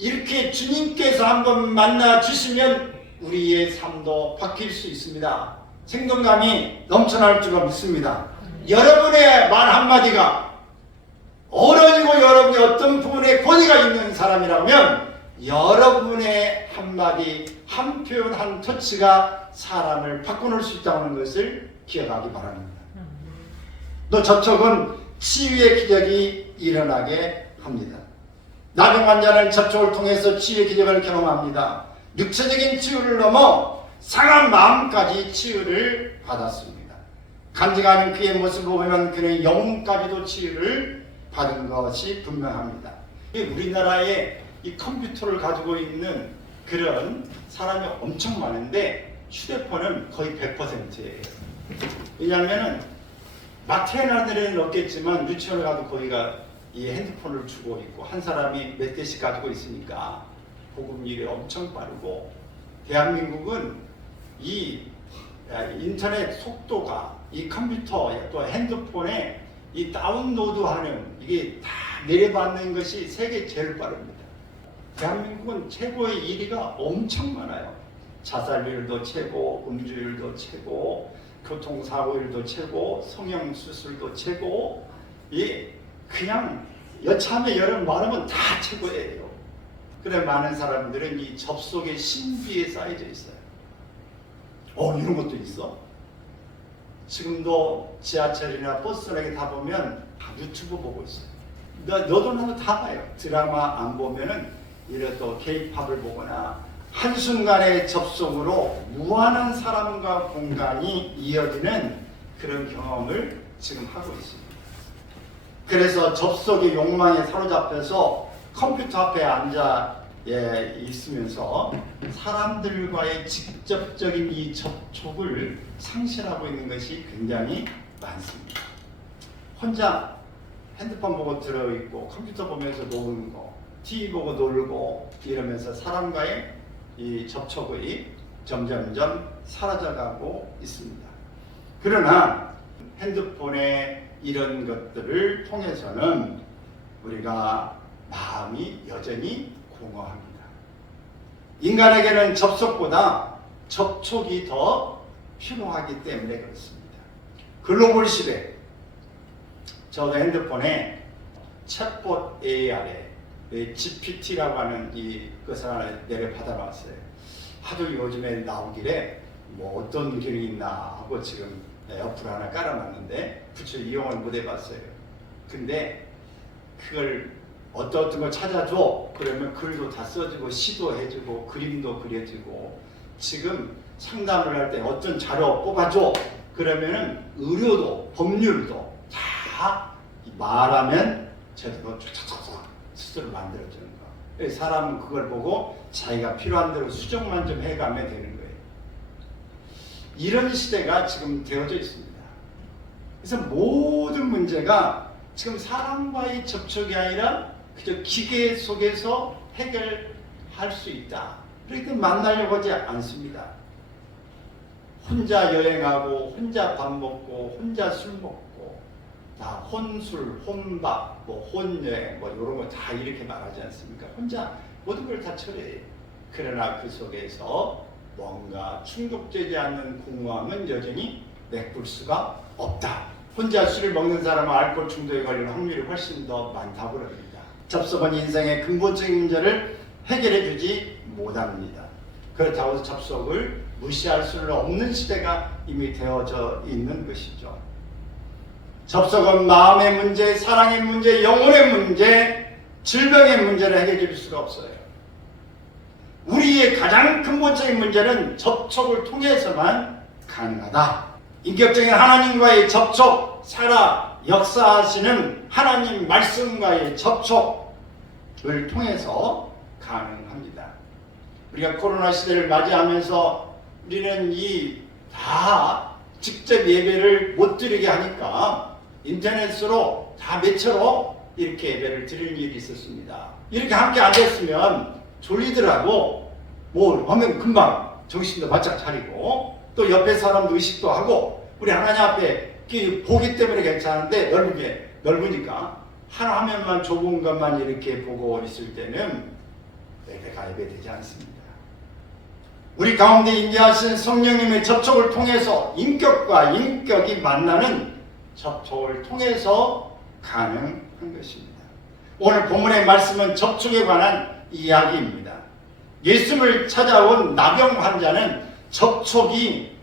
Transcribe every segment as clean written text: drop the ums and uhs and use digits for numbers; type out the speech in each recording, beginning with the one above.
이렇게 주님께서 한번 만나 주시면 우리의 삶도 바뀔 수 있습니다. 생동감이 넘쳐날 줄 믿습니다. 여러분의 말 한마디가 어른이고 여러분이 어떤 부분에 권위가 있는 사람이라면 여러분의 한마디, 한 표현, 한 터치가 사람을 바꿔놓을 수 있다는 것을 기억하기 바랍니다. 또 접촉은 치유의 기적이 일어나게 합니다. 나병 환자는 접촉을 통해서 치유의 기적을 경험합니다. 육체적인 치유를 넘어 상한 마음까지 치유를 받았습니다. 간증하는 그의 모습을 보면 그는 영혼까지도 치유를 받은 것이 분명합니다. 우리나라에 이 컴퓨터를 가지고 있는 그런 사람이 엄청 많은데 휴대폰은 거의 100%예요. 왜냐하면 마트에는 데는 없겠지만 유치원에 가도 거기가 이 핸드폰을 주고 있고 한 사람이 몇 대씩 가지고 있으니까 보급률이 엄청 빠르고, 대한민국은 이 인터넷 속도가 이 컴퓨터 또 핸드폰에 이 다운로드하는 이게 다 내려받는 것이 세계 제일 빠릅니다. 대한민국은 최고의 1위가 엄청 많아요. 자살률도 최고, 음주율도 최고, 교통사고율도 최고, 성형수술도 최고, 그냥 여참에 여름 말하면 다 최고예요. 그래 많은 사람들은 이 접속의 신비에 쌓여져 있어요. 이런 것도 있어? 지금도 지하철이나 버스나 다 보면 다 유튜브 보고 있어요. 너도 나도 다 봐요. 드라마 안 보면은 이래 또 K-팝을 보거나 한순간의 접속으로 무한한 사람과 공간이 이어지는 그런 경험을 지금 하고 있습니다. 그래서 접속의 욕망에 사로잡혀서 컴퓨터 앞에 앉아 있으면서 사람들과의 직접적인 이 접촉을 상실하고 있는 것이 굉장히 많습니다. 혼자 핸드폰 보고 들어있고 컴퓨터 보면서 노는 거, TV 보고 놀고 이러면서 사람과의 이 접촉이 점점점 사라져가고 있습니다. 그러나 핸드폰의 이런 것들을 통해서는 우리가 마음이 여전히 공허합니다. 인간에게는 접속보다 접촉이 더 필요하기 때문에 그렇습니다. 글로벌 시대, 저도 핸드폰에 챗봇 AR에 GPT라고 하는 이것을 하나 내려 받아놨어요. 하도 요즘에 나오길래 뭐 어떤 기능이 있나 하고 지금 어플 하나 깔아놨는데 부처 이용을 못 해봤어요. 근데 그걸 어떤 걸 찾아줘 그러면 글도 다 써주고 시도 해주고 그림도 그려주고, 지금 상담을 할 때 어떤 자료 뽑아줘 그러면은 의료도 법률도 다 말하면 제대로 쫙쫙쫙 스스로 만들어주는 거. 사람은 그걸 보고 자기가 필요한 대로 수정만 좀 해가면 되는 거예요. 이런 시대가 지금 되어져 있습니다. 그래서 모든 문제가 지금 사람과의 접촉이 아니라 그저 기계 속에서 해결할 수 있다. 그렇게 만나려고 하지 않습니다. 혼자 여행하고 혼자 밥 먹고 혼자 술 먹고 다 혼술, 혼밥, 뭐 혼여행 뭐 이런 거 다 이렇게 말하지 않습니까? 혼자 모든 걸 다 처리해요. 그러나 그 속에서 뭔가 충족되지 않는 공허함은 여전히 메꿀 수가 없다. 혼자 술을 먹는 사람은 알코올 중독에 걸리는 확률이 훨씬 더 많다고 그럽니다. 접속은 인생의 근본적인 문제를 해결해 주지 못합니다. 그렇다고 해서 접속을 무시할 수는 없는 시대가 이미 되어져 있는 것이죠. 접속은 마음의 문제, 사랑의 문제, 영혼의 문제, 질병의 문제를 해결해 줄 수가 없어요. 우리의 가장 근본적인 문제는 접촉을 통해서만 가능하다. 인격적인 하나님과의 접촉, 살아 역사하시는 하나님 말씀과의 접촉을 통해서 가능합니다. 우리가 코로나 시대를 맞이하면서 우리는 다 직접 예배를 못 드리게 하니까 인터넷으로 다 매체로 이렇게 예배를 드리는 일이 있었습니다. 이렇게 함께 앉았으면 졸리더라도 뭐 하면 금방 정신도 바짝 차리고 또 옆에 사람도 의식도 하고, 우리 하나님 앞에 보기 때문에 괜찮은데 넓으니까 하나 화면만 좁은 것만 이렇게 보고 있을 때는 가야 되지 않습니다. 우리 가운데 임재하신 성령님의 접촉을 통해서 인격과 인격이 만나는 접촉을 통해서 가능한 것입니다. 오늘 본문의 말씀은 접촉에 관한 이야기입니다. 예수님을 찾아온 나병 환자는 접촉이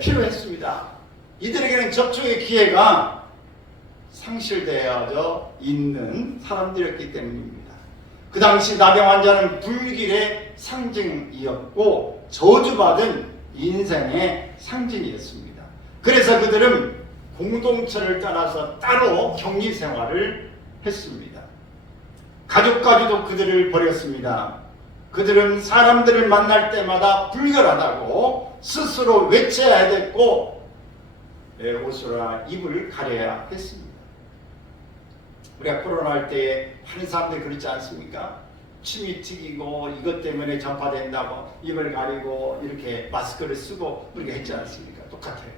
필요했습니다. 이들에게는 접촉의 기회가 상실되어져 있는 사람들이었기 때문입니다. 그 당시 나병 환자는 불길의 상징이었고 저주받은 인생의 상징이었습니다. 그래서 그들은 공동체를 떠나서 따로 격리 생활을 했습니다. 가족까지도 그들을 버렸습니다. 그들은 사람들을 만날 때마다 불결하다고 스스로 외쳐야 됐고 옷으로 입을 가려야 했습니다. 우리가 코로나 할 때 하는 사람들이 그렇지 않습니까? 침이 튀기고 이것 때문에 전파된다고 입을 가리고 이렇게 마스크를 쓰고 그렇게 했지 않습니까? 똑같아요.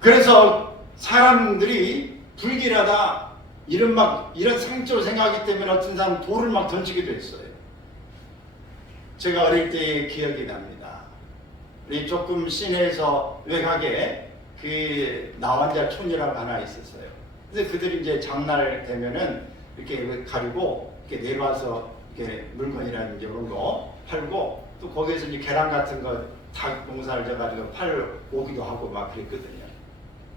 그래서 사람들이 불길하다 이런 상처를 생각하기 때문에 어떤 사람은 돌을 막 던지기도 했어요. 제가 어릴 때의 기억이 납니다. 우리 조금 시내에서 외곽에 그 나환자촌이라고 하나 있었어요. 그래서 그들이 이제 장날 되면은 이렇게 가지고 이렇게 내려와서 이렇게 물건이라든지 이런 거 팔고 또 거기에서 이제 계란 같은 거 닭 농사를 져가지고 팔 오기도 하고 막 그랬거든요.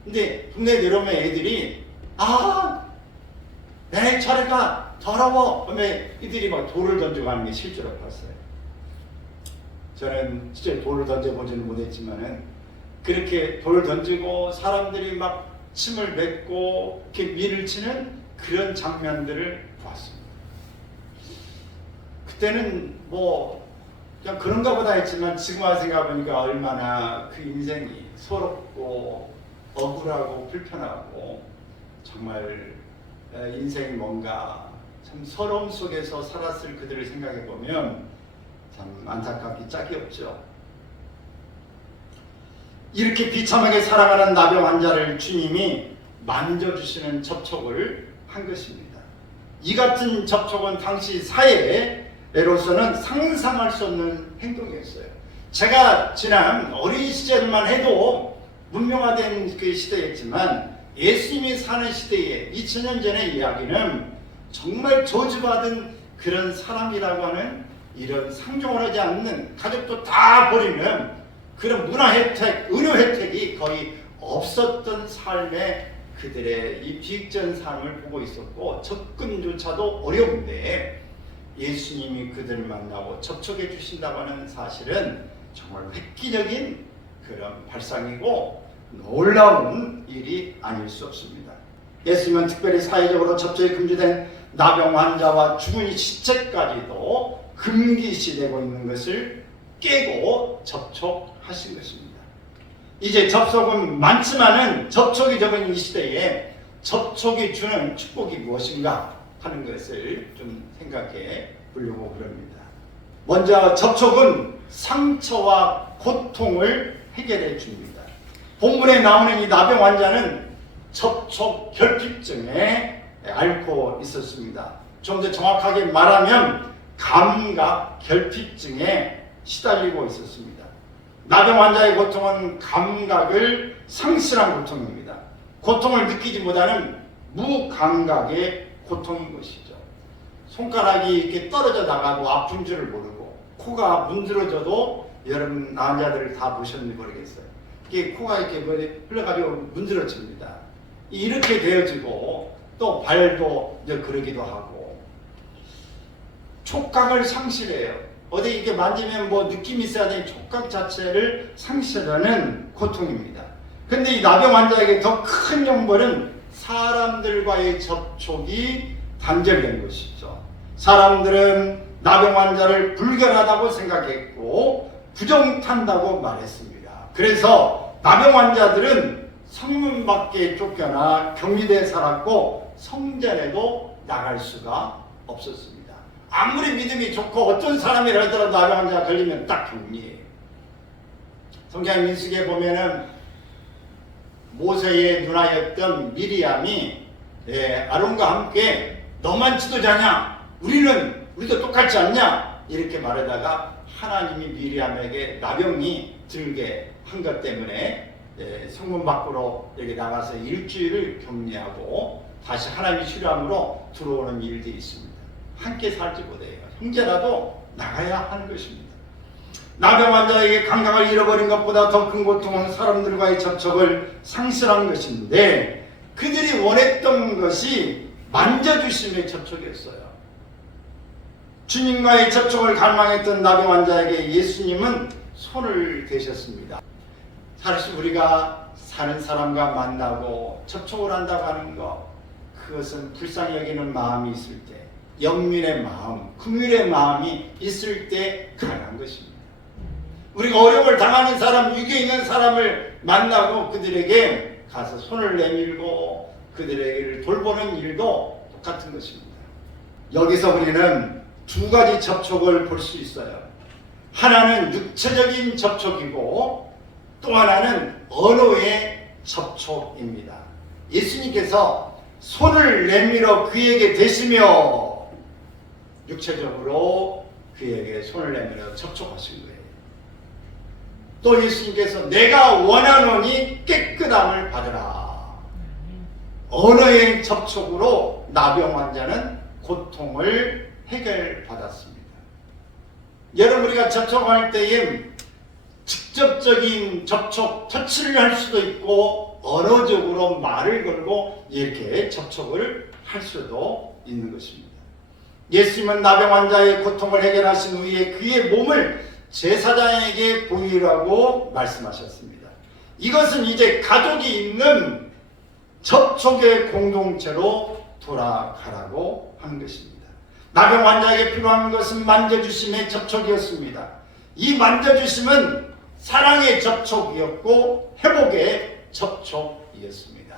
근데 동네 내려오면 애들이 내 차례가 더러워 하면 이들이 막 돌을 던지고 하는 게 실제로 봤어요. 저는 실제 돌을 던져보지는 못했지만은 그렇게 돌을 던지고 사람들이 막 침을 뱉고 이렇게 밀을 치는 그런 장면들을 보았습니다. 그때는 뭐 그냥 그런가 보다 했지만 지금 와서 생각해보니까 얼마나 그 인생이 서럽고 억울하고 불편하고 정말 인생이 뭔가 참 서러움 속에서 살았을 그들을 생각해보면 참 안타깝기 짝이 없죠. 이렇게 비참하게 살아가는 나병 환자를 주님이 만져주시는 접촉을 한 것입니다. 이 같은 접촉은 당시 사회로서는 상상할 수 없는 행동이었어요. 제가 지난 어린 시절만 해도 문명화된 그 시대였지만 예수님이 사는 시대에 2000년 전의 이야기는 정말 저주받은 그런 사람이라고 하는 이런 상종을 하지 않는 가족도 다 버리는 그런 문화 혜택, 의료 혜택이 거의 없었던 삶에 그들의 이 비익전 삶을 보고 있었고 접근조차도 어려운데 예수님이 그들을 만나고 접촉해 주신다고 하는 사실은 정말 획기적인 그런 발상이고 놀라운 일이 아닐 수 없습니다. 예수님은 특별히 사회적으로 접촉이 금지된 나병 환자와 죽은 시체까지도 금기시되고 있는 것을 깨고 접촉하신 것입니다. 이제 접촉은 많지만은 접촉이 적은 이 시대에 접촉이 주는 축복이 무엇인가 하는 것을 좀 생각해 보려고 그럽니다. 먼저 접촉은 상처와 고통을 해결해 줍니다. 본문에 나오는 이 나병 환자는 접촉 결핍증에 앓고 있었습니다. 좀 더 정확하게 말하면 감각 결핍증에 시달리고 있었습니다. 나병 환자의 고통은 감각을 상실한 고통입니다. 고통을 느끼지 못하는 무감각의 고통인 것이죠. 손가락이 이렇게 떨어져 나가고 아픈 줄을 모르고 코가 문드러져도 여러분 환자들을 다 보셨는지 모르겠어요. 이게 코가 이렇게 흘러가지고 문드러집니다. 이렇게 되어지고 또 발도 이제 그러기도 하고 촉각을 상실해요. 어디 이게 만지면 뭐 느낌이 있어야 되는 촉각 자체를 상실하는 고통입니다. 근데 이 나병 환자에게 더 큰 형벌은 사람들과의 접촉이 단절된 것이죠. 사람들은 나병 환자를 불결하다고 생각했고 부정탄다고 말했습니다. 그래서 나병 환자들은 성문 밖에 쫓겨나 격리되어 살았고 성전에도 나갈 수가 없었습니다. 아무리 믿음이 좋고 어떤 사람이라 하더라도 나병 환자가 걸리면 딱 격리해요. 성경 민수기에 보면은 모세의 누나였던 미리암이 아론과 함께 너만 지도자냐? 우리도 똑같지 않냐? 이렇게 말하다가 하나님이 미리암에게 나병이 들게 한 것 때문에 성문 밖으로 여기 나가서 일주일을 격리하고 다시 하나님의 휴람으로 들어오는 일들이 있습니다. 함께 살지 못해요. 형제라도 나가야 하는 것입니다. 나병 환자에게 감각을 잃어버린 것보다 더 큰 고통은 사람들과의 접촉을 상실한 것인데, 그들이 원했던 것이 만져주심의 접촉이었어요. 주님과의 접촉을 갈망했던 나병 환자에게 예수님은 손을 대셨습니다. 사실 우리가 사는 사람과 만나고 접촉을 한다고 하는 것, 그것은 불쌍히 여기는 마음이 있을 때, 영민의 마음, 긍휼의 마음이 있을 때 가능한 것입니다. 우리가 어려움을 당하는 사람, 위기에 있는 사람을 만나고 그들에게 가서 손을 내밀고 그들에게 돌보는 일도 똑같은 것입니다. 여기서 우리는 두 가지 접촉을 볼 수 있어요. 하나는 육체적인 접촉이고 또 하나는 언어의 접촉입니다. 예수님께서 손을 내밀어 그에게 대시며 육체적으로 그에게 손을 내밀어 접촉하신 거예요. 또 예수님께서 내가 원하노니 깨끗함을 받으라. 언어의 접촉으로 나병 환자는 고통을 해결받았습니다. 여러분, 우리가 접촉할 때에 직접적인 접촉, 터치를 할 수도 있고 언어적으로 말을 걸고 이렇게 접촉을 할 수도 있는 것입니다. 예수님은 나병 환자의 고통을 해결하신 후에 그의 몸을 제사장에게 보이라고 말씀하셨습니다. 이것은 이제 가족이 있는 접촉의 공동체로 돌아가라고 하는 것입니다. 나병 환자에게 필요한 것은 만져주심의 접촉이었습니다. 이 만져주심은 사랑의 접촉이었고 회복의 접촉이었습니다.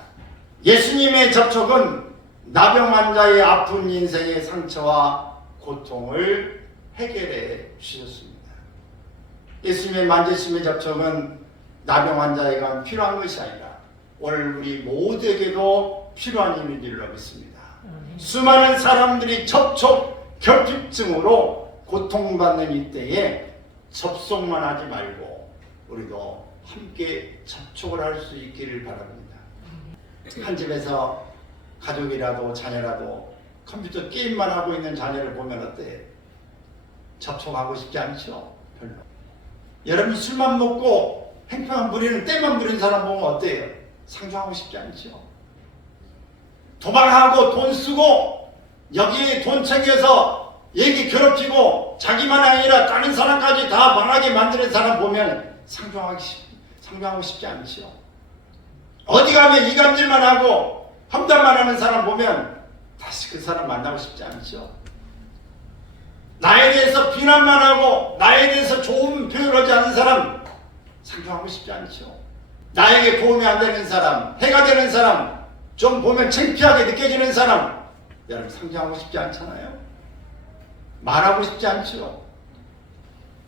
예수님의 접촉은 나병 환자의 아픈 인생의 상처와 고통을 해결해 주셨습니다. 예수님의 만지심의 접촉은 나병 환자에게 필요한 것이 아니라 오늘 우리 모두에게도 필요한 일인 줄로 믿습니다. 수많은 사람들이 접촉 결핍증으로 고통받는 이때에 접속만 하지 말고 우리도 함께 접촉을 할 수 있기를 바랍니다. 한 집에서 가족이라도 자녀라도 컴퓨터 게임만 하고 있는 자녀를 보면 어때요? 접촉하고 싶지 않죠? 별로. 여러분, 술만 먹고 행패만 부리는, 때만 부리는 사람 보면 어때요? 상종하고 싶지 않죠? 도박하고 돈 쓰고 여기에 돈 챙겨서 얘기 괴롭히고 자기만 아니라 다른 사람까지 다 망하게 만드는 사람 보면 상종하고 싶지 않죠? 어디 가면 이간질만 하고 험담만 하는 사람 보면 다시 그 사람 만나고 싶지 않죠? 나에 대해서 비난만 하고 나에 대해서 좋은 표현을 하지 않는 사람 상종하고 싶지 않죠? 나에게 도움이 안 되는 사람, 해가 되는 사람, 좀 보면 창피하게 느껴지는 사람, 여러분 상종하고 싶지 않잖아요? 말하고 싶지 않죠?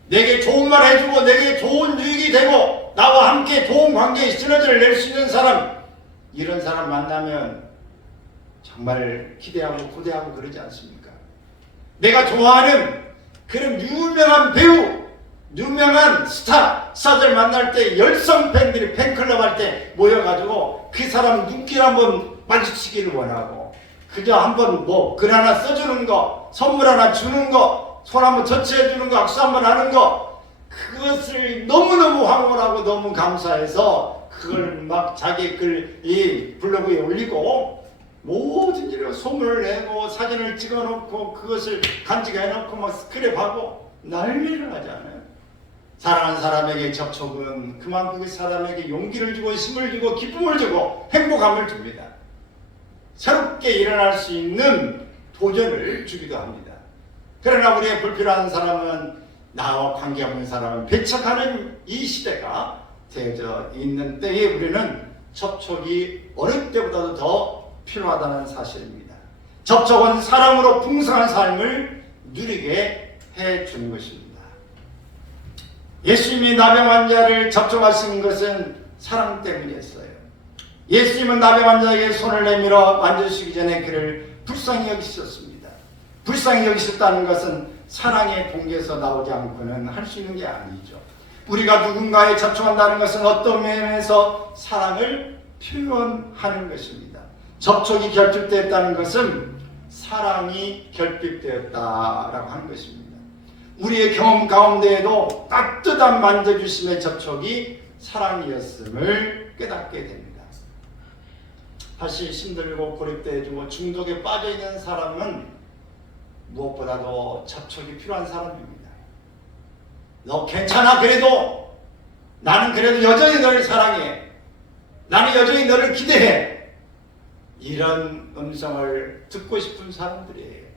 내게 좋은 말 해주고 내게 좋은 유익이 되고 나와 함께 좋은 관계에 시너지를 낼 수 있는 사람, 이런 사람 만나면 정말 기대하고 고대하고 그러지 않습니까? 내가 좋아하는 그런 유명한 배우, 유명한 스타들 만날 때 열성 팬들이 팬클럽 할 때 모여가지고 그 사람 눈길 한번 마주치기를 원하고 그저 한번 뭐 글 하나 써주는 거, 선물 하나 주는 거, 손 한번 터치해 주는 거, 악수 한번 하는 거, 그것을 너무너무 황홀하고 너무 감사해서 그걸 막 자기 이 블로그에 올리고 모든 일을 소문을 내고 사진을 찍어놓고 그것을 간직해놓고 막 스크랩하고 난리를 하지 않아요? 사랑하는 사람에게 접촉은 그만큼 그 사람에게 용기를 주고 힘을 주고 기쁨을 주고 행복함을 줍니다. 새롭게 일어날 수 있는 도전을 주기도 합니다. 그러나 우리의 불필요한 사람은, 나와 관계없는 사람은 배척하는 이 시대가 되어져 있는 때에 우리는 접촉이 어느 때보다도 더 필요하다는 사실입니다. 접촉은 사랑으로 풍성한 삶을 누리게 해주는 것입니다. 예수님이 나병 환자를 접촉하신 것은 사랑 때문이었어요. 예수님은 나병 환자에게 손을 내밀어 만져주시기 전에 그를 불쌍히 여기셨습니다. 불쌍히 여기셨다는 것은 사랑의 동기에서 나오지 않고는 할 수 있는 게 아니죠. 우리가 누군가에 접촉한다는 것은 어떤 면에서 사랑을 표현하는 것입니다. 접촉이 결핍되었다는 것은 사랑이 결핍되었다라고 하는 것입니다. 우리의 경험 가운데에도 따뜻한 만져주심의 접촉이 사랑이었음을 깨닫게 됩니다. 다시 힘들고 고립되어지고 중독에 빠져있는 사람은 무엇보다도 접촉이 필요한 사람입니다. 너 괜찮아 그래도 나는 그래도 여전히 너를 사랑해. 나는 여전히 너를 기대해. 이런 음성을 듣고 싶은 사람들이에요.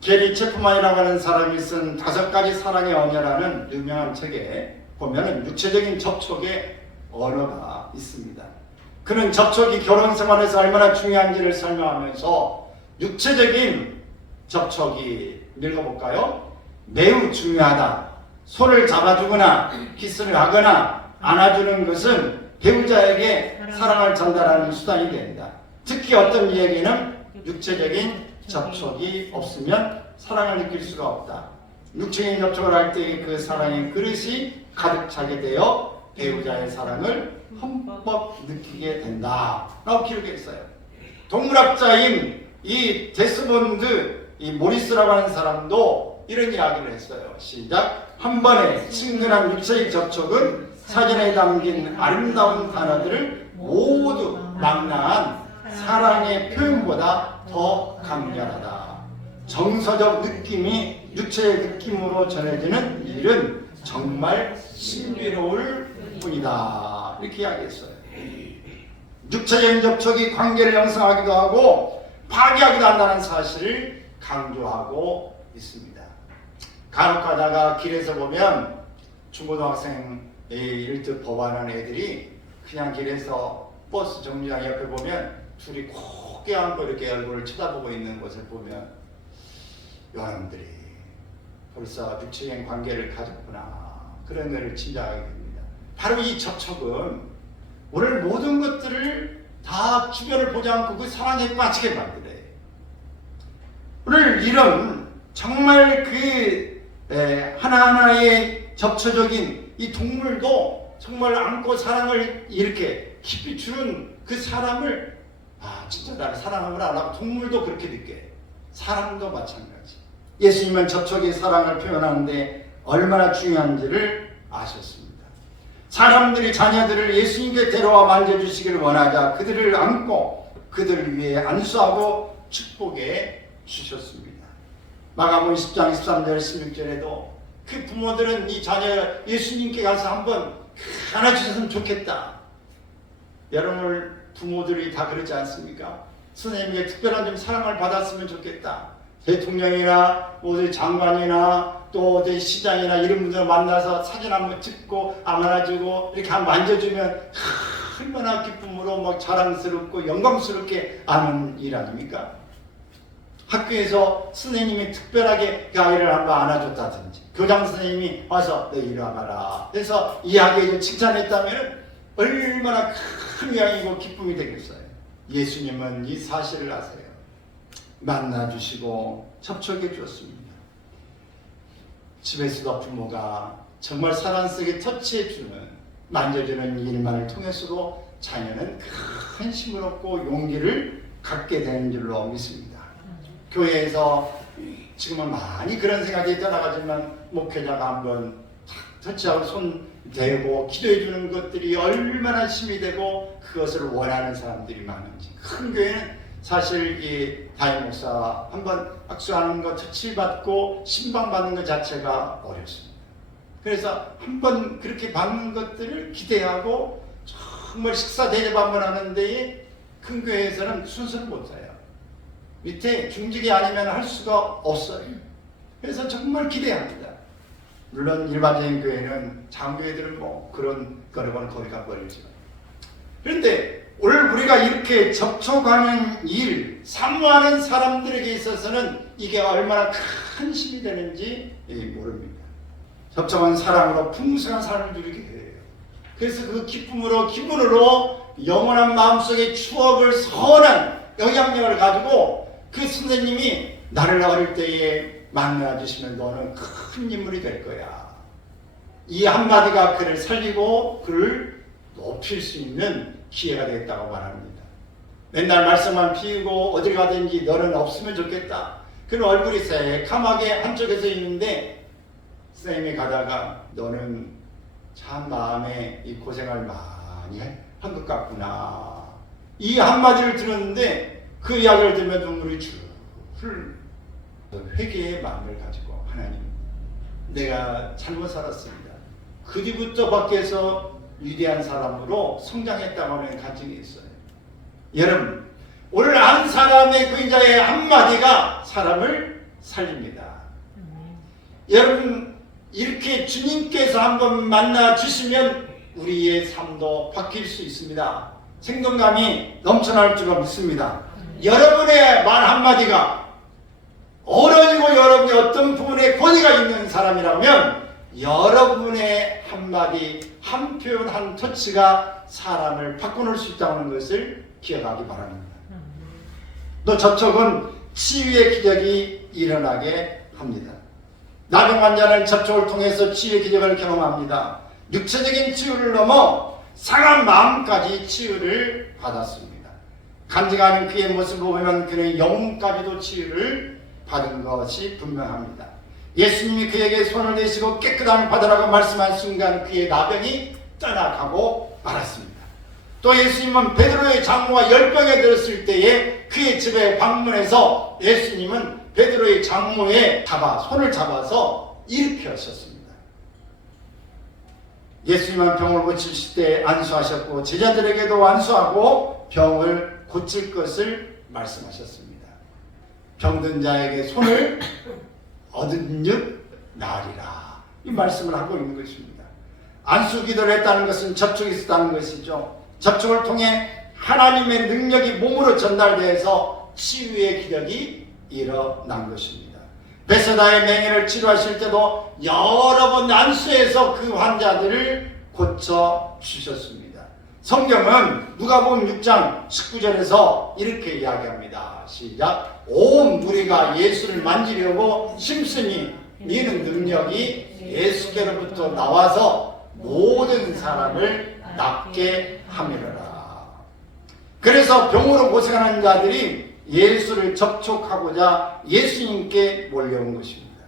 게리 체프만이라고 하는 사람이 쓴 5가지 사랑의 언어라는 유명한 책에 보면은 육체적인 접촉의 언어가 있습니다. 그는 접촉이 결혼 생활에서 얼마나 중요한지를 설명하면서 육체적인 접촉이 읽어볼까요? 매우 중요하다. 손을 잡아주거나 키스를 하거나 안아주는 것은 배우자에게 사랑을 전달하는 수단이 된다. 특히 어떤 이에게는 육체적인 접촉이 없으면 사랑을 느낄 수가 없다. 육체적인 접촉을 할 때 그 사랑의 그릇이 가득 차게 되어 배우자의 사랑을 흠뻑 느끼게 된다 라고 기록했어요. 동물학자인 이 데스몬드 이 모리스라고 하는 사람도 이런 이야기를 했어요. 시작. 한 번의 친근한 육체의 접촉은 사전에 담긴 아름다운 단어들을 모두 망라한 사랑의 표현보다 더 강렬하다. 정서적 느낌이 육체의 느낌으로 전해지는 일은 정말 신비로울 뿐이다. 이렇게 이야기했어요. 육체적인 접촉이 관계를 형성하기도 하고 파괴하기도 한다는 사실을 강조하고 있습니다. 간혹가다가 길에서 보면 중고등학생 이럴 때 법안한 애들이 그냥 길에서 버스 정류장 옆에 보면 둘이 꼭 껴안고 이렇게 얼굴을 쳐다보고 있는 것을 보면 여러분들이 벌써 육체적인 관계를 가졌구나 그런 것을 짐작하게 됩니다. 바로 이 접촉은 오늘 모든 것들을 다 주변을 보지 않고 그 사랑에 빠지게 만들어요. 오늘 이런 정말 하나하나의 접촉적인 이 동물도 정말 안고 사랑을 이렇게 깊이 주는 그 사람을 진짜 나를 사랑하구나 라고 동물도 그렇게 느껴요. 사람도 마찬가지. 예수님은 접촉의 사랑을 표현하는데 얼마나 중요한지를 아셨습니다. 사람들이 자녀들을 예수님께 데려와 만져주시기를 원하자 그들을 안고 그들을 위해 안수하고 축복해 주셨습니다. 마가복음 10장 13절 16절에도 그 부모들은 이 자녀 예수님께 가서 한번 안아주셨으면 좋겠다. 여러분 부모들이 다 그러지 않습니까? 선생님에게 특별한 좀 사랑을 받았으면 좋겠다. 대통령이나 어디 장관이나 또 어디 시장이나 이런 분들 만나서 사진 한번 찍고 안아주고 이렇게 한번 만져주면 얼마나 기쁨으로 막 자랑스럽고 영광스럽게 아는 일 아닙니까? 학교에서 선생님이 특별하게 그 아이를 한번 안아줬다든지 교장 선생님이 와서 너 이리 와봐라 그래서 이야기해서 칭찬했다면 얼마나 큰 위안이고 기쁨이 되겠어요. 예수님은 이 사실을 아세요. 만나주시고 접촉해 주었습니다. 집에서도 부모가 정말 사랑 속에 터치해주는 만져주는 일만을 통해서도 자녀는 큰 힘을 얻고 용기를 갖게 되는 줄로 믿습니다. 교회에서 지금은 많이 그런 생각이 떠나가지만 목회자가 한번 터치하고 손 대고 기도해 주는 것들이 얼마나 힘이 되고 그것을 원하는 사람들이 많은지. 큰 교회는 사실 이 다임 목사 한번 악수하는 것 터치받고 신방받는 것 자체가 어렵습니다. 그래서 한번 그렇게 받는 것들을 기대하고 정말 식사 대접 한번 하는데 큰 교회에서는 순서를 못 써요. 밑에 중직이 아니면 할 수가 없어요. 그래서 정말 기대합니다. 물론 일반적인 교회는 장교회들은 뭐 그런 거라고는 거리가 멀지만 그런데 오늘 우리가 이렇게 접촉하는 일, 사모하는 사람들에게 있어서는 이게 얼마나 큰 힘이 되는지 모릅니다. 접촉한 사랑으로 풍성한 삶을 누리게 해요. 그래서 그 기쁨으로 기분으로 영원한 마음속의 추억을 선한 영향력을 가지고 그 선생님이 나를 어릴 때에 만나주시면 너는 큰 인물이 될 거야. 이 한마디가 그를 살리고 그를 높일 수 있는 기회가 되겠다고 말합니다. 맨날 말씀만 피우고 어딜 가든지 너는 없으면 좋겠다. 그는 얼굴이 새카맣게 한쪽에서 있는데 선생님이 가다가 너는 참 마음에 이 고생을 많이 한 것 같구나. 이 한마디를 들었는데 그 이야기를 들으면 눈물이 줄 회개의 마음을 가지고 하나님 내가 잘못 살았습니다. 그 뒤부터 밖에서 위대한 사람으로 성장했다고 하는 간증이 있어요. 여러분 오늘 한 사람의 그 인자의 한마디가 사람을 살립니다. 여러분 이렇게 주님께서 한번 만나 주시면 우리의 삶도 바뀔 수 있습니다. 생동감이 넘쳐날 줄 믿습니다. 여러분의 말 한마디가 어른이고 여러분이 어떤 부분에 권위가 있는 사람이라면 여러분의 한마디, 한 표현, 한 터치가 사람을 바꿔놓을 수 있다는 것을 기억하기 바랍니다. 또 접촉은 치유의 기적이 일어나게 합니다. 나병 환자는 접촉을 통해서 치유의 기적을 경험합니다. 육체적인 치유를 넘어 상한 마음까지 치유를 받았습니다. 간증하는 그의 모습을 보면 그의 영혼까지도 치유를 받은 것이 분명합니다. 예수님이 그에게 손을 대시고 깨끗함을 받으라고 말씀한 순간 그의 나병이 떠나가고 말았습니다. 또 예수님은 베드로의 장모가 열병에 들었을 때에 그의 집에 방문해서 예수님은 베드로의 장모의 손을 잡아서 일으키셨습니다. 예수님은 병을 고치실 때 안수하셨고 제자들에게도 안수하고 병을 고칠 것을 말씀하셨습니다. 병든 자에게 손을 얻은 즉 나으리라 이 말씀을 하고 있는 것입니다. 안수 기도를 했다는 것은 접촉이 있었다는 것이죠. 접촉을 통해 하나님의 능력이 몸으로 전달되어서 치유의 기적이 일어난 것입니다. 베세다의 맹인을 치료하실 때도 여러 번 안수해서 그 환자들을 고쳐 주셨습니다. 성경은 누가복음 6장 19절에서 이렇게 이야기합니다. 시작. 온 무리가 예수를 만지려고 심쓰니 이는 능력이 예수께로부터 나와서 모든 사람을 낫게 함이로라. 그래서 병으로 고생하는 자들이 예수를 접촉하고자 예수님께 몰려온 것입니다.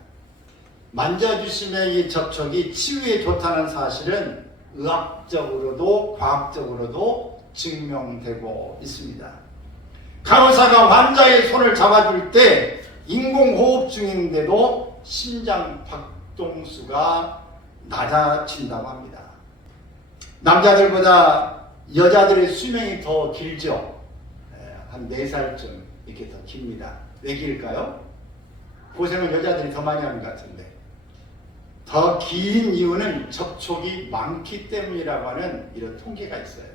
만져주심의 이 접촉이 치유에 좋다는 사실은 의학적으로도 과학적으로도 증명되고 있습니다. 간호사가 환자의 손을 잡아줄 때 인공호흡 중인데도 심장 박동수가 낮아진다고 합니다. 남자들보다 여자들의 수명이 더 길죠. 한 4살쯤 이렇게 더 깁니다. 왜 길까요? 고생을 여자들이 더 많이 하는 것 같은데 더 긴 이유는 접촉이 많기 때문이라고 하는 이런 통계가 있어요.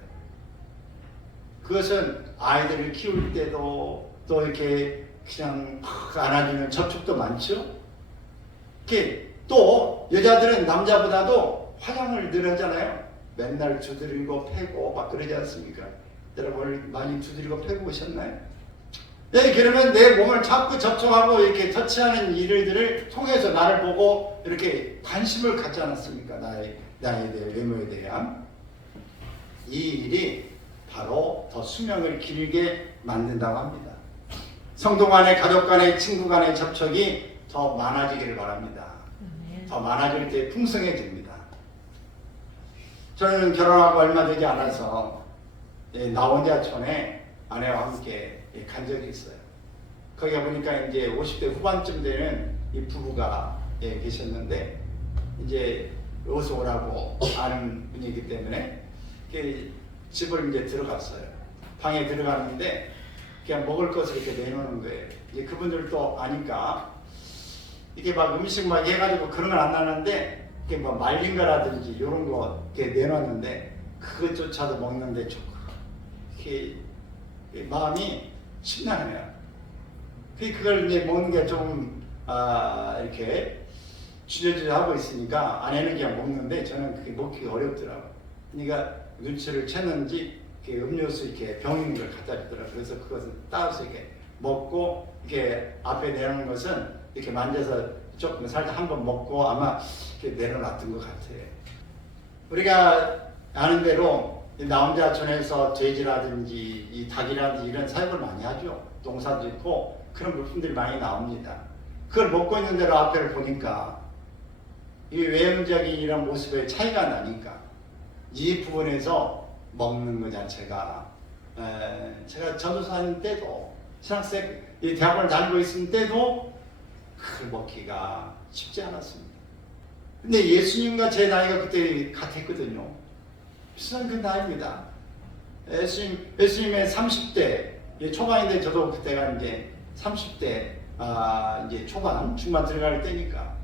그것은 아이들을 키울 때도 또 이렇게 그냥 안아주는 접촉도 많죠. 이렇게 또 여자들은 남자보다도 화장을 늘 하잖아요. 맨날 두드리고 패고 막 그러지 않습니까? 여러분 많이 두드리고 패고 오셨나요? 네, 그러면 내 몸을 자꾸 접촉하고 이렇게 터치하는 일들을 통해서 나를 보고 이렇게 관심을 갖지 않았습니까? 나에 대해, 외모에 대한 이 일이 바로 더 수명을 길게 만든다고 합니다. 성도 간의, 가족 간의, 친구 간의 접촉이 더 많아지기를 바랍니다. 더 많아질 때 풍성해집니다. 저는 결혼하고 얼마 되지 않아서 나 혼자촌에 아내와 함께 간 적이 있어요. 거기 보니까 이제 50대 후반쯤 되는 이 부부가 계셨는데 이제 여기서 오라고 아는 분이기 때문에 집을 이제 들어갔어요. 방에 들어갔는데 그냥 먹을 것을 이렇게 내놓는 거예요. 이제 그분들도 아니까 이게 막 음식 막 해가지고 그런 건 안 나는데 이게 뭐 말린 거라든지 이런 거 이렇게 내놨는데 그것조차도 먹는데 좋고 이렇게 마음이 심란해요. 그걸 이제 먹는 게 좀 이렇게 주저주저하고 있으니까 아내는 그냥 먹는데 저는 그게 먹기가 어렵더라고요. 그러니까 눈치를 챘는지 음료수 이렇게 병 있는 걸 갖다 주더라고요. 그래서 그것을 따서 이렇게 먹고 이렇게 앞에 내놓은 것은 이렇게 만져서 조금 살짝 한번 먹고 아마 이렇게 내려놨던 것 같아요. 우리가 아는 대로 나 혼자 촌에서 돼지라든지 이 닭이라든지 이런 사육을 많이 하죠. 농사도 있고 그런 물품들이 많이 나옵니다. 그걸 먹고 있는 대로 앞에를 보니까 이 외형적인 이런 모습의 차이가 나니까 이 부분에서 먹는 것 자체가 제가 전도사님 때도 신학생 대학원을 다니고 있을 때도 그걸 먹기가 쉽지 않았습니다. 근데 예수님과 제 나이가 그때 같았거든요. 비슷한 그 나이입니다. 예수님의 30대 초반인데 저도 그때가 이제 30대 이제 초반 중반 들어갈 때니까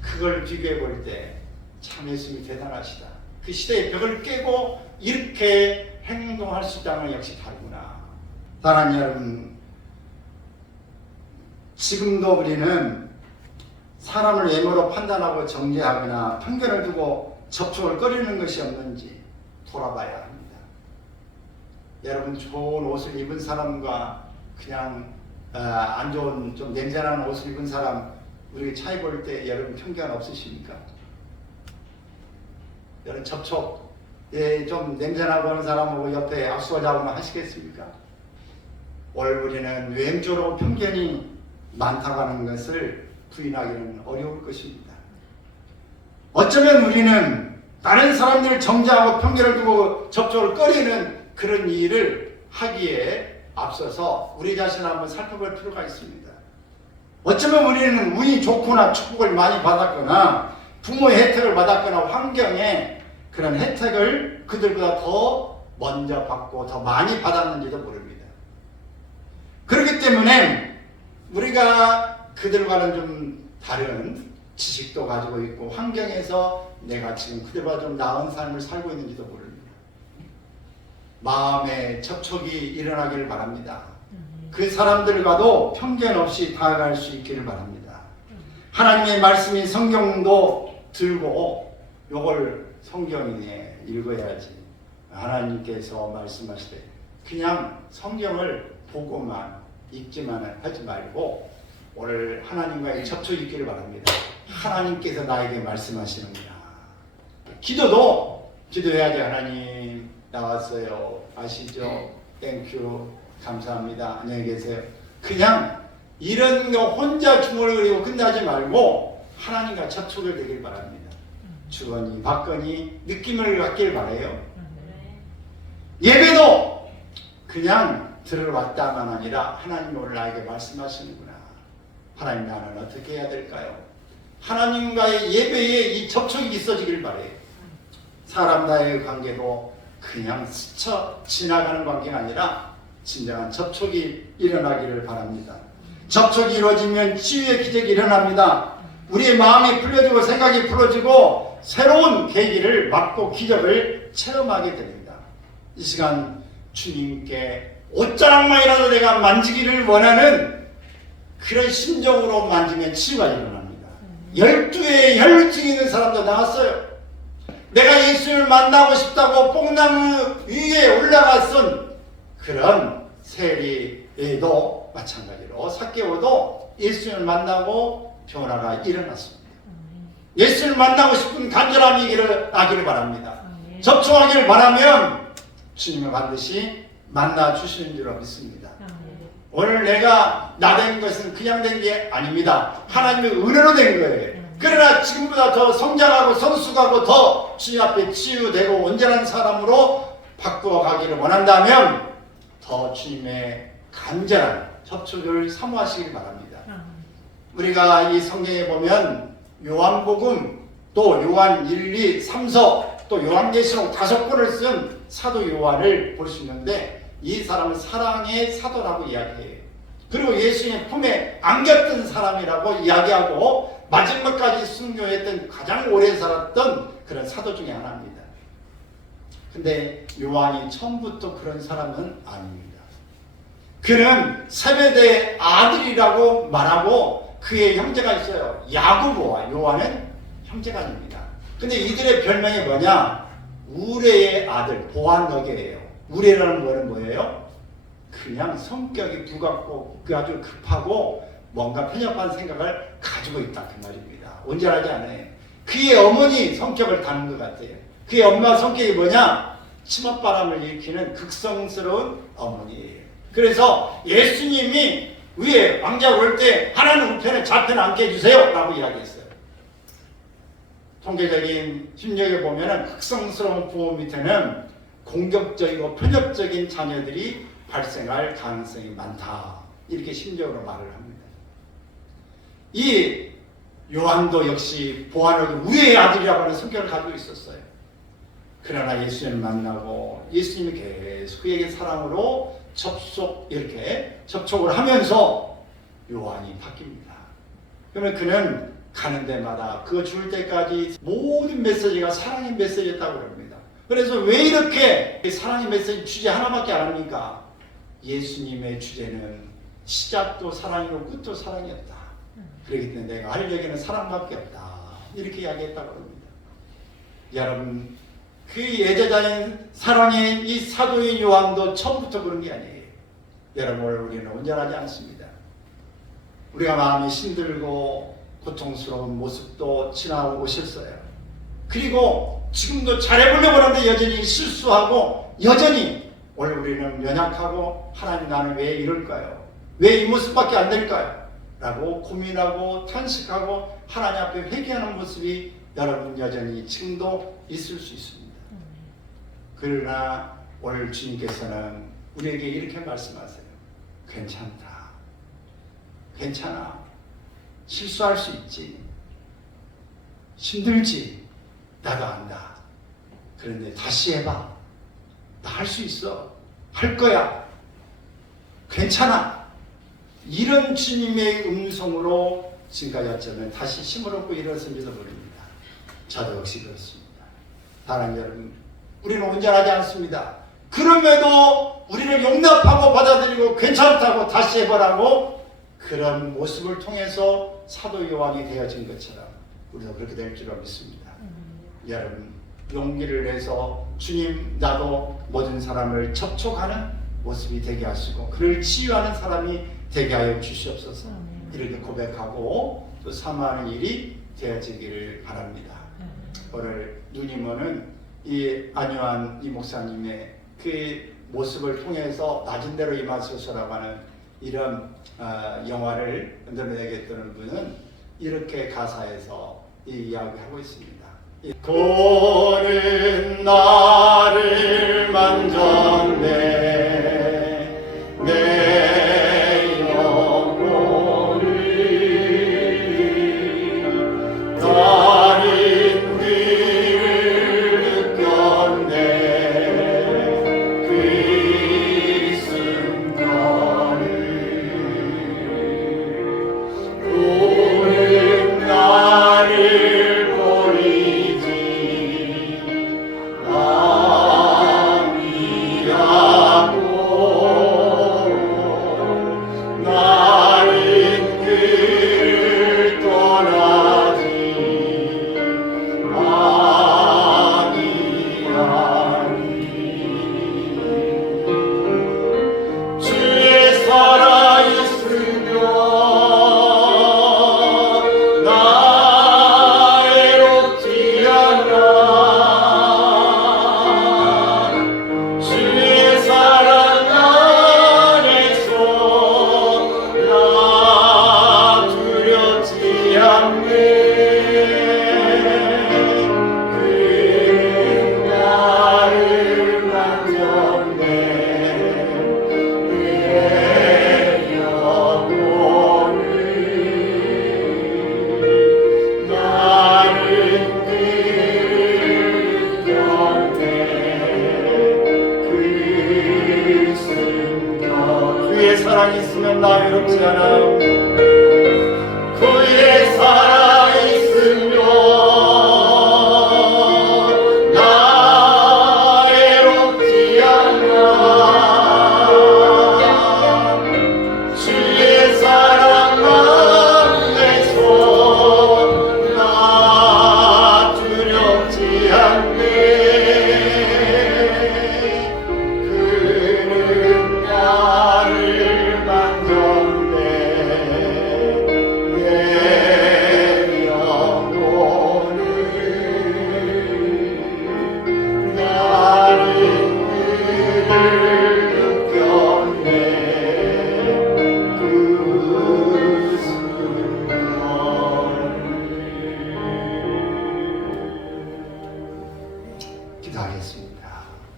그걸 비교해 볼 때 참 예수님이 대단하시다. 그 시대의 벽을 깨고 이렇게 행동할 수 있다는 건 역시 다르구나. 사랑하는 여러분, 지금도 우리는 사람을 외모로 판단하고 정죄하거나 편견을 두고 접촉을 꺼리는 것이 없는지 돌아봐야 합니다. 여러분, 좋은 옷을 입은 사람과 그냥 안 좋은 좀 냄새나는 옷을 입은 사람 우리 차이 볼 때 여러분 편견 없으십니까? 여러분 접촉 좀 냄새나고 하는 사람하고 옆에 악수하자고는 하시겠습니까? 오늘 우리는 외형적으로 편견이 많다고 하는 것을 부인하기는 어려울 것입니다. 어쩌면 우리는 다른 사람들을 정죄하고 편견을 두고 접촉을 꺼리는 그런 일을 하기에 앞서서 우리 자신을 한번 살펴볼 필요가 있습니다. 어쩌면 우리는 운이 좋거나 축복을 많이 받았거나 부모의 혜택을 받았거나 환경에 그런 혜택을 그들보다 더 먼저 받고 더 많이 받았는지도 모릅니다. 그렇기 때문에 우리가 그들과는 좀 다른 지식도 가지고 있고 환경에서 내가 지금 그들보다 좀 나은 삶을 살고 있는지도 모릅니다. 마음의 접촉이 일어나기를 바랍니다. 그 사람들과도 편견 없이 다가갈 수 있기를 바랍니다. 하나님의 말씀이 성경도 들고 요걸 성경에 읽어야지. 하나님께서 말씀하시되 그냥 성경을 보고만 읽지만 하지 말고 오늘 하나님과의 접촉이 있기를 바랍니다. 하나님께서 나에게 말씀하시는구나. 기도도 기도해야지. 하나님 나왔어요. 아시죠? 땡큐. 감사합니다. 안녕히 계세요. 그냥 이런 거 혼자 중얼거리고 끝나지 말고 하나님과 접촉을 되길 바랍니다. 주거니 받거니 느낌을 갖길 바라요. 예배도 그냥 들어왔다만 아니라 하나님 오늘 나에게 말씀하시는구나. 하나님 나는 어떻게 해야 될까요? 하나님과의 예배에 이 접촉이 있어지길 바라요. 사람과의 관계도 그냥 스쳐 지나가는 관계가 아니라 진정한 접촉이 일어나기를 바랍니다. 접촉이 이루어지면 치유의 기적이 일어납니다. 우리의 마음이 풀려지고 생각이 풀어지고 새로운 계기를 맞고 기적을 체험하게 됩니다. 이 시간 주님께 옷자락만이라도 내가 만지기를 원하는 그런 심정으로 만지면 치유가 일어납니다. 12의 혈루증이 있는 사람도 나왔어요. 내가 예수를 만나고 싶다고 뽕나무 위에 올라갔던 그런 세리도 마찬가지로 삭개오도 예수를 만나고 변화가 일어났습니다. 예수를 만나고 싶은 간절함이 일어나기를 바랍니다. 접촉하기를 바라면 주님을 반드시 만나 주시는 줄 믿습니다. 오늘 내가 나 된 것은 그냥 된 게 아닙니다. 하나님의 은혜로 된 거예요. 그러나 지금보다 더 성장하고 성숙하고 더 주님 앞에 치유되고 온전한 사람으로 바꾸어 가기를 원한다면 더 주님의 간절한 접촉을 사모하시길 바랍니다. 우리가 이 성경에 보면 요한복음 또 요한 1, 2, 3서 또 요한계시록 5권을 쓴 사도 요한을 볼 수 있는데 이 사람은 사랑의 사도라고 이야기해요. 그리고 예수님의 품에 안겼던 사람이라고 이야기하고 마지막까지 순교했던 가장 오래 살았던 그런 사도 중에 하나입니다. 근데 요한이 처음부터 그런 사람은 아닙니다. 그는 세베대의 아들이라고 말하고 그의 형제가 있어요. 야고보와 요한은 형제가 아닙니다. 근데 이들의 별명이 뭐냐? 우레의 아들, 보아너게예요. 우레라는 거는 뭐예요? 그냥 성격이 부갑고 아주 급하고 뭔가 편협한 생각을 가지고 있다 그 말입니다. 온전하지 않아요. 그의 어머니 성격을 닮은 것 같아요. 그의 엄마 성격이 뭐냐? 치맛바람을 일으키는 극성스러운 어머니예요. 그래서 예수님이 위에 왕자가 올 때 하나는 우편에 좌편에 앉게 해주세요 라고 이야기했어요. 통계적인 심리학에 보면 극성스러운 부모 밑에는 공격적이고 편협적인 자녀들이 발생할 가능성이 많다. 이렇게 심리적으로 말을 합니다. 이 요한도 역시 보아노기 우리의 아들이라고 하는 성격을 가지고 있었어요. 그러나 예수님을 만나고 예수님이 계속 그에게 사랑으로 이렇게 접촉을 하면서 요한이 바뀝니다. 그러면 그는 가는 데마다 그거 줄 때까지 모든 메시지가 사랑의 메시지였다고 합니다. 그래서 왜 이렇게 사랑의 메시지 주제 하나밖에 안 합니까? 예수님의 주제는 시작도 사랑이고 끝도 사랑이었다. 그렇기 때문에 내가 할 얘기는 사랑밖에 없다. 이렇게 이야기했다고 합니다. 여러분, 그 예제자인 사랑의 이 사도인 요한도 처음부터 그런 게 아니에요. 여러분, 우리는 온전하지 않습니다. 우리가 마음이 힘들고 고통스러운 모습도 지나오고 싫어요. 그리고 지금도 잘해보려고 하는데 여전히 실수하고 여전히 오늘 우리는 연약하고 하나님 나는 왜 이럴까요? 왜 이 모습밖에 안 될까요? 라고 고민하고 탄식하고 하나님 앞에 회개하는 모습이 여러분 여전히 지금도 있을 수 있습니다. 그러나 오늘 주님께서는 우리에게 이렇게 말씀하세요. 괜찮다. 괜찮아. 실수할 수 있지. 힘들지. 나도 안다. 그런데 다시 해봐. 나 할 수 있어. 할 거야. 괜찮아. 이런 주님의 음성으로 지금까지 어쩌면 다시 힘을 얻고 일어섰는지도 모릅니다. 저도 역시 그렇습니다. 사랑하는 여러분, 우리는 온전하지 않습니다. 그럼에도 우리를 용납하고 받아들이고 괜찮다고 다시 해보라고 그런 모습을 통해서 사도 요한이 되어진 것처럼 우리도 그렇게 될 줄 믿습니다. 여러분, 용기를 내서 주님, 나도 모든 사람을 접촉하는 모습이 되게 하시고 그를 치유하는 사람이 되게 하여 주시옵소서. 이렇게 고백하고 또 사모하는 일이 되어지기를 바랍니다. 오늘 누님은 이 안요한 이 목사님의 그 모습을 통해서 낮은 대로 임하소서라고 하는 이런 영화를 만들어내겠다는 분은 이렇게 가사에서 이 이야기하고 있습니다. 고는 나를 만져